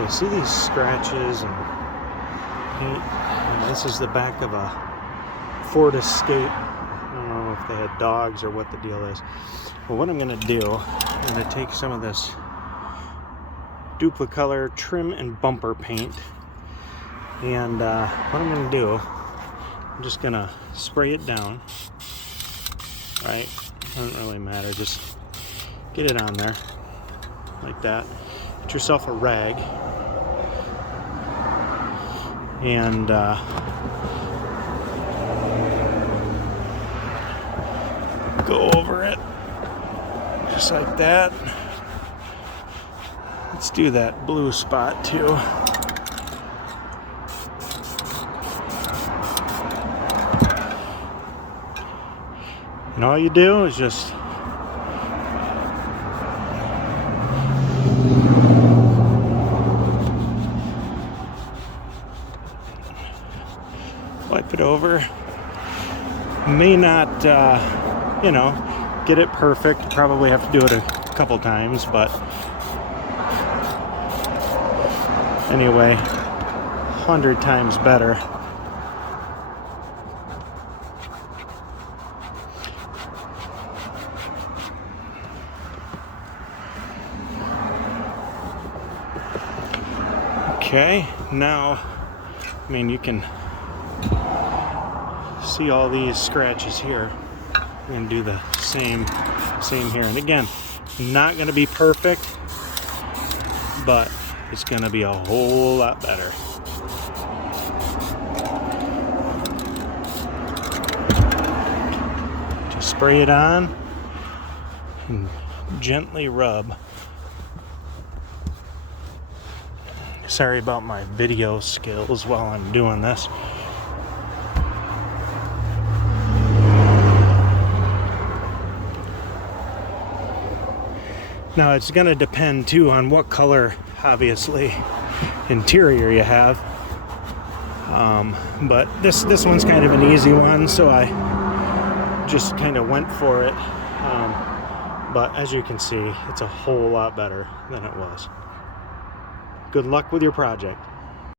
You see these scratches and paint? And this is the back of a Ford Escape. I don't know if they had dogs or what the deal is. Well, what I'm going to do, I'm going to take some of this Duplicolor trim and bumper paint, and what I'm going to do, I'm just going to spray it down, right? Doesn't really matter, just get it on there like that. Get yourself a rag and go over it just like that. Let's do that blue spot too. And all you do is just wipe it over. May not, get it perfect. You probably have to do it a couple times, but anyway, 100 times better. Okay, now, you can see all these scratches here. I'm going to do the same here. And again, not going to be perfect, but it's going to be a whole lot better. Just spray it on and gently rub. Sorry about my video skills while I'm doing this. Now it's going to depend too on what color, obviously, interior you have. But this one's kind of an easy one, so I just kind of went for it. But as you can see, it's a whole lot better than it was. Good luck with your project.